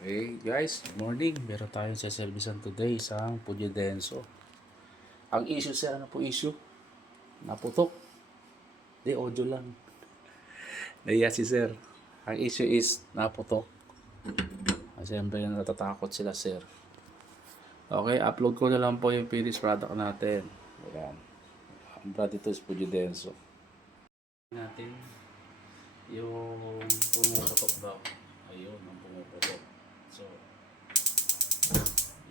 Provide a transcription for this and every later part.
Hey guys, good morning. Meron tayong sa servicean today sa Puyo Denso. Ang issue sir, ano po issue? Naputok. Di, audio lang. Naiya si sir. Ang issue is naputok. Siyempre natatakot sila sir. Okay, upload ko na lang po yung finished product natin. Ayan. Ang brand ito is Puyo Denso. Natin yung pumuputok daw. Ayun, ang pumuputok. So,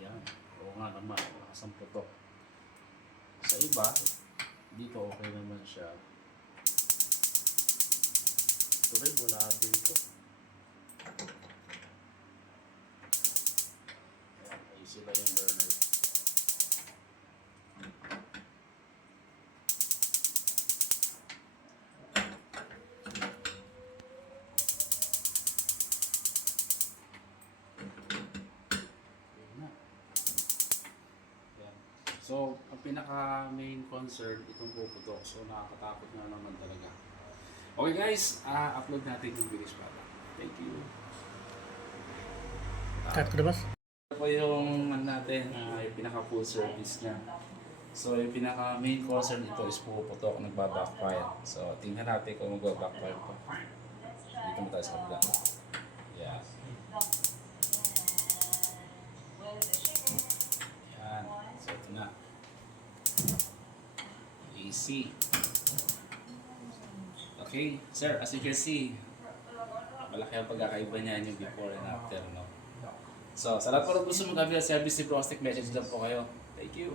yan. Oo nga naman, lakas ang putok. Sa iba, dito okay naman siya. Ito rin, wala din ito. Ayan, ay sila yung burner. Ayan na. Ayan. So, ang pinaka main concern, itong puputok. So, nakakatakot na naman talaga. Okay guys, upload natin yung finish product. Thank you. Cut ko na boss. Ito po yung natin, yung pinaka full service niya. So yung pinaka main concern ito is puputok, nagba-backfire. So tingnan natin kung magba-backfire pa. Dito mo tayo sa kabila. Yeah. Yan. So ito na. Easy. Okay, sir, as you can see, malaki ang pagkakaiba niya yung before and after, no? So, sa lahat po na gusto mag-avail service ni Prostic, message lang po kayo. Thank you.